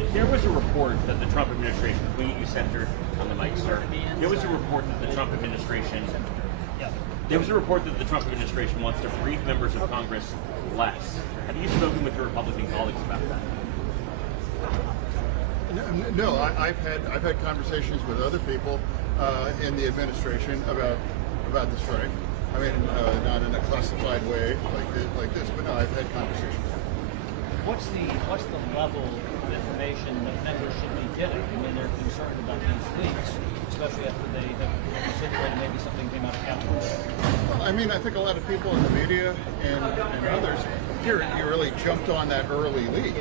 There was a report that the Trump administration, we get you centered on the mic, sir. There was a report that the Trump administration, wants to brief members of Congress less. Have you spoken with your Republican colleagues about that? No, I've had conversations with other people in the administration about the strike. I mean, not in a classified way like this, but no, I've had conversations. What's the level of information that members should be getting when they're concerned about these leaks, especially after they have insinuated maybe something came out of Capitol? Well, I mean, I think a lot of people in the media and others here, you really jumped on that early leak.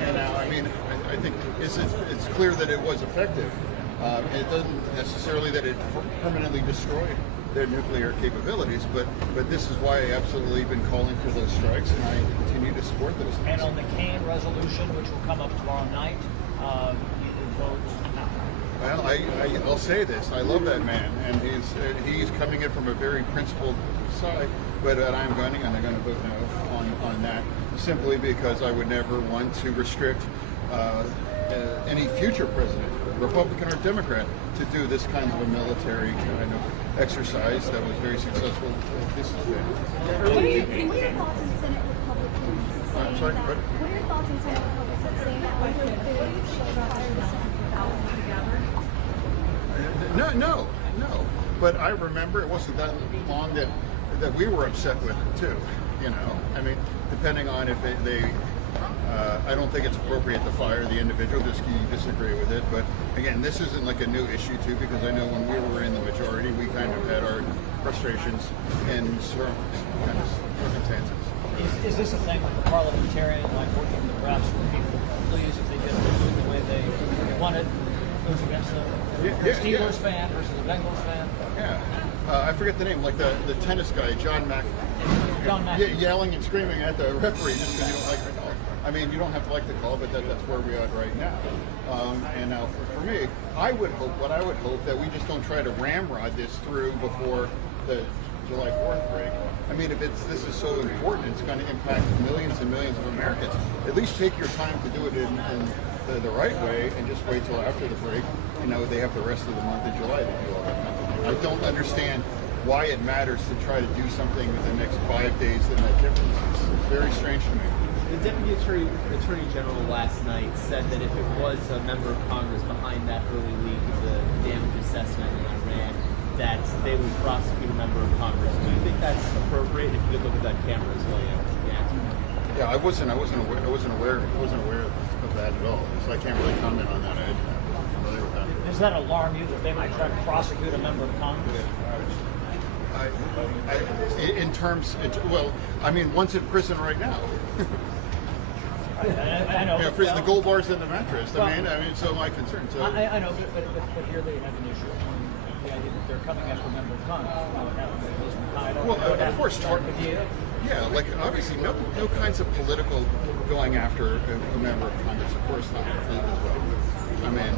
And now, I mean, I think it's clear that it was effective. It doesn't necessarily that it permanently destroyed their nuclear capabilities, but this is why I absolutely been calling for those strikes, and I continue to support those. And on the Kaine resolution, which will come up tomorrow night, you can vote now. Well, I'll say this: I love that man, and he's coming in from a very principled side. But I'm going to vote no on that, simply because I would never want to restrict any future president, Republican or Democrat, to do this kind of a military kind of exercise that was very successful. This has been. What are your thoughts on Senate Republicans saying sorry, that? What are your thoughts on Senate Republicans saying that we would fire the Senate No. But I remember it wasn't that long that we were upset with it too. You know, I mean, depending on if they I don't think it's appropriate to fire the individual just because you disagree with it. But again, this isn't like a new issue too, because I know when we were in the majority, we kind of had our frustrations in certain kind of circumstances. Is this a thing with the parliamentarian, like working with perhaps with people, please, if they just do the way they want it, goes against the Steelers fan versus the Bengals fan? Yeah. I forget the name, like the tennis guy, John Mack. Yelling and screaming at the referee just because you don't like the call. I mean, you don't have to like the call, but that's where we are right now. And now for me, I would hope that we just don't try to ramrod this through before the July 4th break. I mean, if this is so important, it's going to impact millions and millions of Americans. At least take your time to do it in the right way, and just wait till after the break. You know, they have the rest of the month of July to do all that kind of thing. I don't understand why it matters to try to do something with the next 5 days and that difference. It's very strange to me. The Deputy Attorney General last night said that if it was a member of Congress behind that early leak of the damage assessment in Iran, that they would prosecute a member of Congress. Do you think that's appropriate? If you could look at that camera as well, yeah. Yeah, I wasn't aware of that at all. So I can't really comment on that. I'm not familiar with that. Does that alarm you that they might try to prosecute a member of Congress? Well, I mean, one's in prison right now. I know. Yeah, the gold bar's in the mattress. I mean, so my concern. So I know, but here they have an issue on the idea that they're coming after a member of Congress. well, of course, yeah, like obviously, no kinds of political going after a member of Congress. Of course not. As well. I mean.